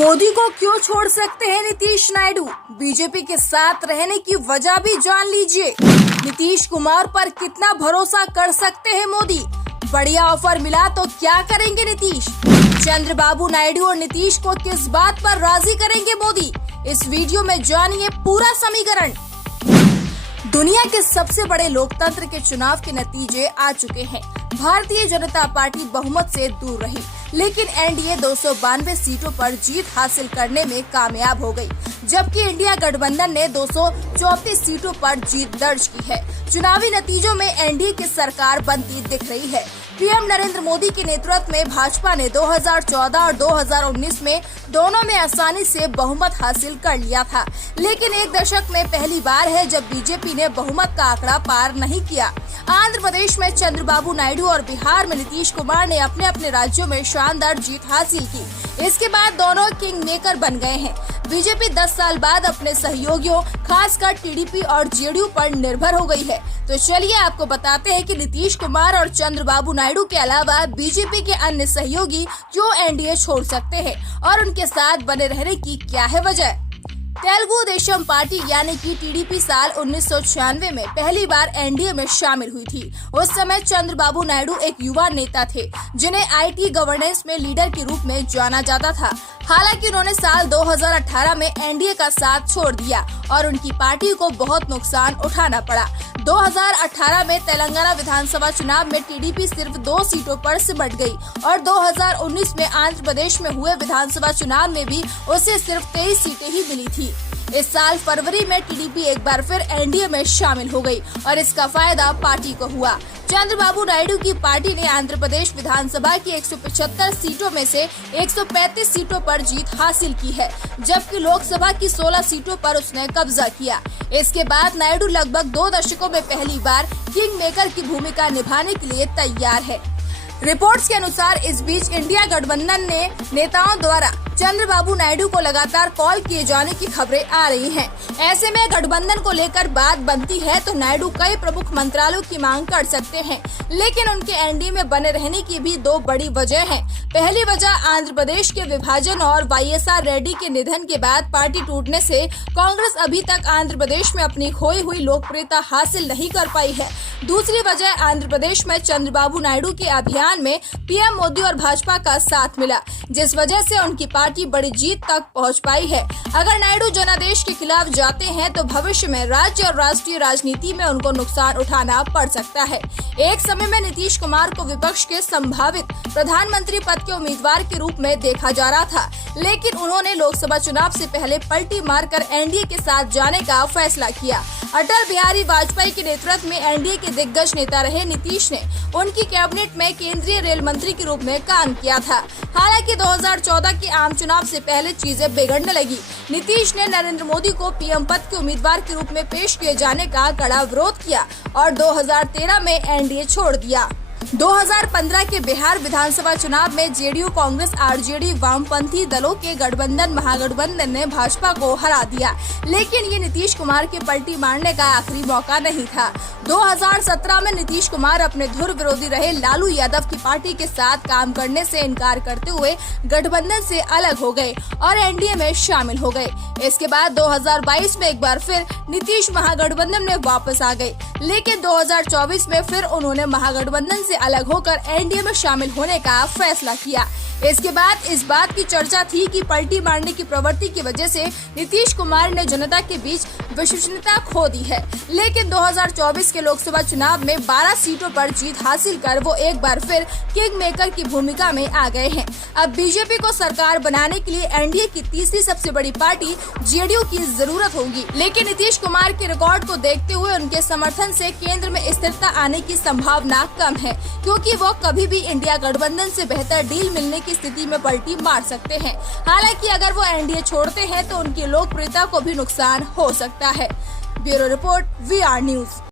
मोदी को क्यों छोड़ सकते हैं नीतीश नायडू? बीजेपी के साथ रहने की वजह भी जान लीजिए। नीतीश कुमार पर कितना भरोसा कर सकते हैं मोदी? बढ़िया ऑफर मिला तो क्या करेंगे नीतीश? चंद्रबाबू नायडू और नीतीश को किस बात पर राजी करेंगे मोदी? इस वीडियो में जानिए पूरा समीकरण। दुनिया के सबसे बड़े लोकतंत्र के चुनाव के नतीजे आ चुके हैं। भारतीय जनता पार्टी बहुमत से दूर रही, लेकिन एनडीए 292 सीटों पर जीत हासिल करने में कामयाब हो गई, जबकि इंडिया गठबंधन ने 234 सीटों पर जीत दर्ज की है। चुनावी नतीजों में एनडीए की सरकार बनती दिख रही है। पीएम नरेंद्र मोदी के नेतृत्व में भाजपा ने 2014 और 2019 में दोनों में आसानी से बहुमत हासिल कर लिया था, लेकिन एक दशक में पहली बार है जब बीजेपी ने बहुमत का आंकड़ा पार नहीं किया। आंध्र प्रदेश में चंद्रबाबू नायडू और बिहार में नीतीश कुमार ने अपने अपने राज्यों में शानदार जीत हासिल की। इसके बाद दोनों किंग मेकर बन गए हैं। बीजेपी 10 साल बाद अपने सहयोगियों खासकर टीडीपी और जेडीयू पर निर्भर हो गई है। तो चलिए आपको बताते हैं कि नीतीश कुमार और चंद्रबाबू नायडू के अलावा बीजेपी के अन्य सहयोगी क्यों एनडीए छोड़ सकते हैं और उनके साथ बने रहने की क्या है वजह। तेलुगु देशम पार्टी यानी कि टीडीपी साल 1996 में पहली बार एनडीए में शामिल हुई थी। उस समय चंद्रबाबू नायडू एक युवा नेता थे, जिन्हें आईटी गवर्नेंस में लीडर के रूप में जाना जाता था। हालांकि उन्होंने साल 2018 में एनडीए का साथ छोड़ दिया और उनकी पार्टी को बहुत नुकसान उठाना पड़ा। 2018 में तेलंगाना विधानसभा चुनाव में टीडीपी सिर्फ 2 सीटों पर सिमट गई और 2019 में आंध्र प्रदेश में हुए विधानसभा चुनाव में भी उसे सिर्फ 23 सीटें ही मिली थी। इस साल फरवरी में टीडीपी एक बार फिर एनडीए में शामिल हो गई और इसका फायदा पार्टी को हुआ। चंद्रबाबू नायडू की पार्टी ने आंध्र प्रदेश विधानसभा की 175 सीटों में से 135 सीटों पर जीत हासिल की है, जबकि लोकसभा की 16 सीटों पर उसने कब्जा किया। इसके बाद नायडू लगभग 2 दशकों में पहली बार किंग मेकर की भूमिका निभाने के लिए तैयार है। रिपोर्ट्स के अनुसार इस बीच इंडिया गठबंधन ने नेताओं द्वारा चंद्रबाबू नायडू को लगातार कॉल किए जाने की खबरें आ रही हैं। ऐसे में गठबंधन को लेकर बात बनती है तो नायडू कई प्रमुख मंत्रालयों की मांग कर सकते हैं, लेकिन उनके एनडीए में बने रहने की भी 2 बड़ी वजह हैं। पहली वजह आंध्र प्रदेश के विभाजन और वाईएसआर रेड्डी के निधन के बाद पार्टी टूटने से कांग्रेस अभी तक आंध्र प्रदेश में अपनी खोई हुई लोकप्रियता हासिल नहीं कर पाई है। दूसरी वजह आंध्र प्रदेश में चंद्रबाबू नायडू के अभियान में पीएम मोदी और भाजपा का साथ मिला, जिस वजह से उनकी पार्टी बड़ी जीत तक पहुंच पाई है। अगर नायडू जनादेश के खिलाफ जाते हैं तो भविष्य में राज्य और राष्ट्रीय राजनीति में उनको नुकसान उठाना पड़ सकता है। एक समय में नीतीश कुमार को विपक्ष के संभावित प्रधानमंत्री पद के उम्मीदवार के रूप में देखा जा रहा था, लेकिन उन्होंने लोकसभा चुनाव से पहले पलटी मारकर एनडीए के साथ जाने का फैसला किया। अटल बिहारी वाजपेयी के नेतृत्व में एनडीए के दिग्गज नेता रहे नीतीश ने उनकी कैबिनेट में केंद्रीय रेल मंत्री के रूप में काम किया था। हालांकि 2014 के आम चुनाव से पहले चीजें बिगड़ने लगी। नीतीश ने नरेंद्र मोदी को पीएम पद के उम्मीदवार के रूप में पेश किए जाने का कड़ा विरोध किया और 2013 में एनडीए छोड़ दिया। 2015 के बिहार विधानसभा चुनाव में जेडीयू, कांग्रेस, आरजेडी, वामपंथी दलों के गठबंधन महागठबंधन ने भाजपा को हरा दिया, लेकिन ये नीतीश कुमार के पलटी मारने का आखिरी मौका नहीं था। 2017 में नीतीश कुमार अपने धुर विरोधी रहे लालू यादव की पार्टी के साथ काम करने से इनकार करते हुए गठबंधन से अलग हो गए और एनडीए में शामिल हो गए। इसके बाद 2022 में एक बार फिर नीतीश महागठबंधन में वापस आ गए, लेकिन 2024 में फिर उन्होंने महागठबंधन से अलग होकर एनडीए में शामिल होने का फैसला किया। इसके बाद इस बात की चर्चा थी कि पलटी मारने की प्रवृत्ति की वजह से नीतीश कुमार ने जनता के बीच विश्वसनीयता खो दी है, लेकिन 2024 के लोकसभा चुनाव में 12 सीटों पर जीत हासिल कर वो एक बार फिर किंग मेकर की भूमिका में आ गए हैं। अब बीजेपी को सरकार बनाने के लिए एनडीए की तीसरी सबसे बड़ी पार्टी जेडीयू की जरूरत होगी, लेकिन नीतीश कुमार के रिकॉर्ड को देखते हुए उनके समर्थन से केंद्र में स्थिरता आने की संभावना कम है, क्योंकि वो कभी भी इंडिया गठबंधन से बेहतर डील मिलने की स्थिति में पलटी मार सकते हैं। हालांकि अगर वो एनडीए छोड़ते हैं तो उनकी लोकप्रियता को भी नुकसान हो सकता है। Bureau report, VR news.